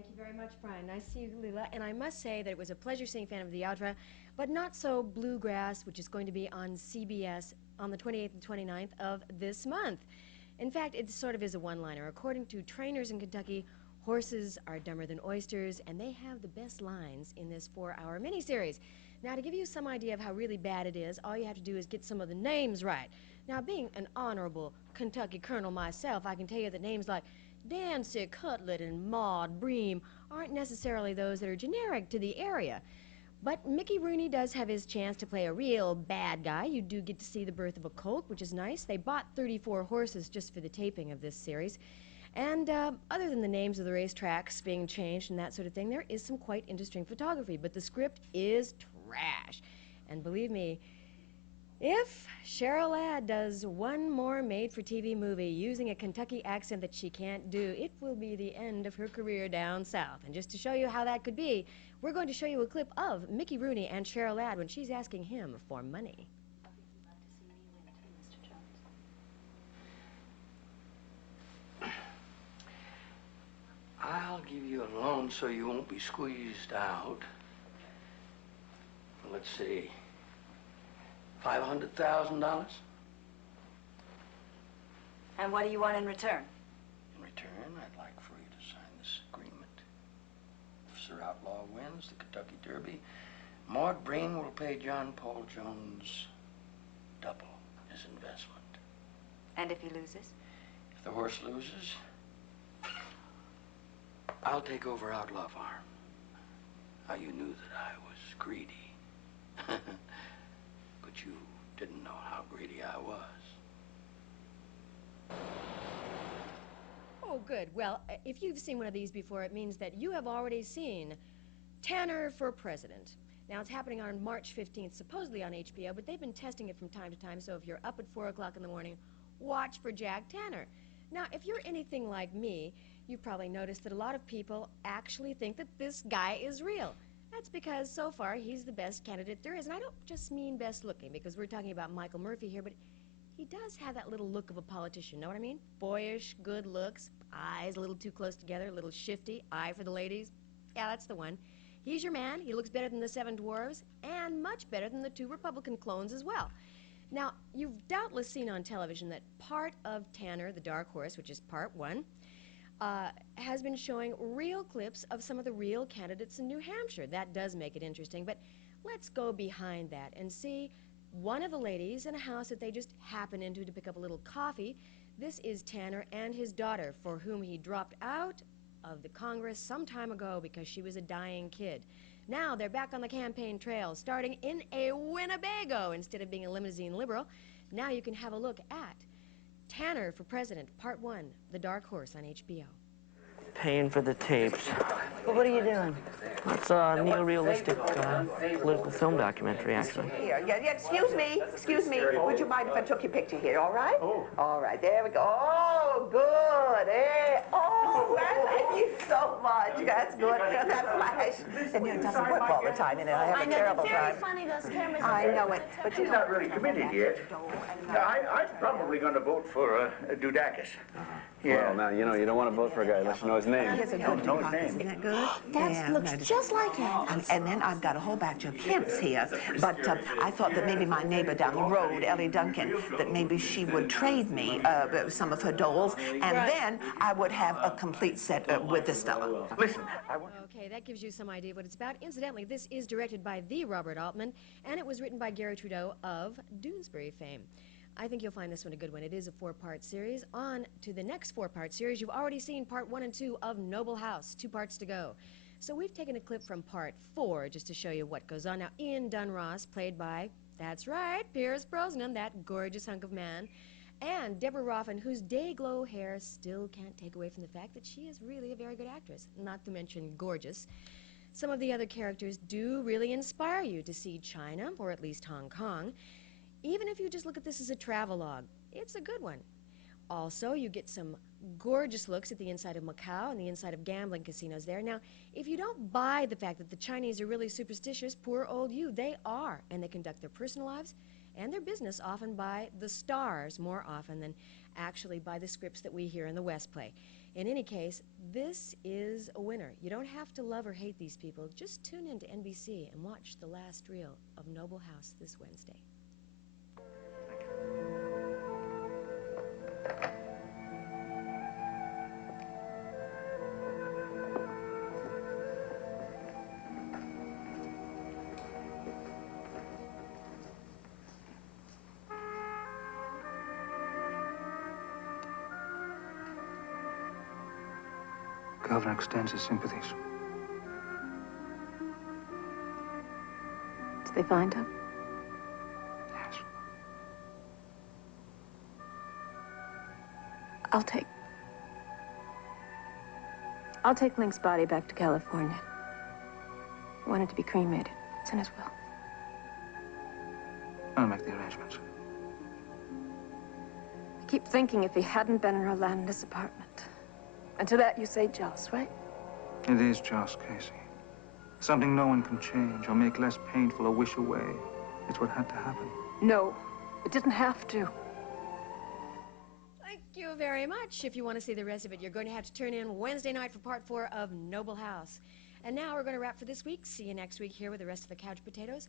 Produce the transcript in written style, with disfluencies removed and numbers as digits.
Thank you very much, Brian. Nice to see you, Leela. And I must say that it was a pleasure seeing Phantom of the Opera, but not so Bluegrass, which is going to be on CBS on the 28th and 29th of this month. In fact, it sort of is a one-liner. According to trainers in Kentucky, horses are dumber than oysters, and they have the best lines in this 4-hour miniseries. Now, to give you some idea of how really bad it is, all you have to do is get some of the names right. Now, being an honorable Kentucky colonel myself, I can tell you that names like Dancy Cutlet and Maud Bream aren't necessarily those that are generic to the area. But Mickey Rooney does have his chance to play a real bad guy. You do get to see the birth of a colt, which is nice. They bought 34 horses just for the taping of this series. And other than the names of the racetracks being changed and that sort of thing, there is some quite interesting photography. But the script is trash. And believe me, if Cheryl Ladd does one more made-for-TV movie using a Kentucky accent that she can't do, it will be the end of her career down south. And just to show you how that could be, we're going to show you a clip of Mickey Rooney and Cheryl Ladd when she's asking him for money. I'll give you a loan so you won't be squeezed out. Let's see, $500,000? And what do you want in return? In return, I'd like for you to sign this agreement. If Sir Outlaw wins the Kentucky Derby, Maud Breen will pay John Paul Jones double his investment. And if he loses? If the horse loses, I'll take over Outlaw Farm. Now, you knew that I was greedy. But you didn't know how greedy I was. Oh, good. Well, if you've seen one of these before, it means that you have already seen Tanner for President. Now, it's happening on March 15th, supposedly on HBO, but they've been testing it from time to time, so if you're up at 4 o'clock in the morning, watch for Jack Tanner. Now, if you're anything like me, you've probably noticed that a lot of people actually think that this guy is real. That's because so far he's the best candidate there is. And I don't just mean best looking, because we're talking about Michael Murphy here, but he does have that little look of a politician, know what I mean? Boyish, good looks, eyes a little too close together, a little shifty, eye for the ladies. Yeah, that's the one. He's your man. He looks better than the 7 dwarves, and much better than the 2 Republican clones as well. Now, you've doubtless seen on television that part of Tanner, the Dark Horse, which is part 1, has been showing real clips of some of the real candidates in New Hampshire. That does make it interesting, but let's go behind that and see one of the ladies in a house that they just happen into to pick up a little coffee. This is Tanner and his daughter, for whom he dropped out of the Congress some time ago because she was a dying kid. Now they're back on the campaign trail, starting in a Winnebago instead of being a limousine liberal. Now you can have a look at Tanner for President, Part 1, The Dark Horse on HBO. Paying for the tapes. Well, what are you doing? It's a neo-realistic political film documentary, actually. Here, yeah, excuse me. Would you mind if I took your picture here, all right? Oh. All right, there we go. Oh, good, eh? Oh, I like you so much. That's good. That flash. And it doesn't work all the time, and I have a terrible time. I know, it's very funny, those cameras. I know it, but She's not really committed yet. I'm probably going to vote for Dudakis. Yeah. Well, now, you know, you don't want to vote for a guy unless you know his name. He has a good talk, isn't that good? That looks just like him. And then I've got a whole batch of pimps here. But I thought that maybe my neighbor down the road, Ellie Duncan, that maybe she would trade me some of her dolls, and then I would have a complete set with this fellow. Listen, Okay, that gives you some idea of what it's about. Incidentally, this is directed by the Robert Altman, and it was written by Gary Trudeau of Doonesbury fame. I think you'll find this one a good one. It is a 4-part series. On to the next 4-part series. You've already seen Part 1 and 2 of Noble House. 2 parts to go. So we've taken a clip from Part 4 just to show you what goes on. Now, Ian Dunross, played by, that's right, Pierce Brosnan, that gorgeous hunk of man, and Deborah Roffin, whose day-glow hair still can't take away from the fact that she is really a very good actress, not to mention gorgeous. Some of the other characters do really inspire you to see China, or at least Hong Kong. Even if you just look at this as a travelogue, it's a good one. Also, you get some gorgeous looks at the inside of Macau and the inside of gambling casinos there. Now, if you don't buy the fact that the Chinese are really superstitious, poor old you, they are. And they conduct their personal lives and their business often by the stars more often than actually by the scripts that we here in the West play. In any case, this is a winner. You don't have to love or hate these people. Just tune in to NBC and watch the last reel of Noble House this Wednesday. Governor extends his sympathies. Did they find him? Yes. I'll take Link's body back to California. I want it to be cremated. It's in his will. I'll make the arrangements. I keep thinking if he hadn't been in Rolanda's apartment. And to that you say Joss, right? It is Joss, Casey. Something no one can change or make less painful or wish away. It's what had to happen. No, it didn't have to. Thank you very much. If you want to see the rest of it, you're going to have to tune in Wednesday night for part 4 of Noble House. And now we're going to wrap for this week. See you next week here with the rest of the Couch Potatoes.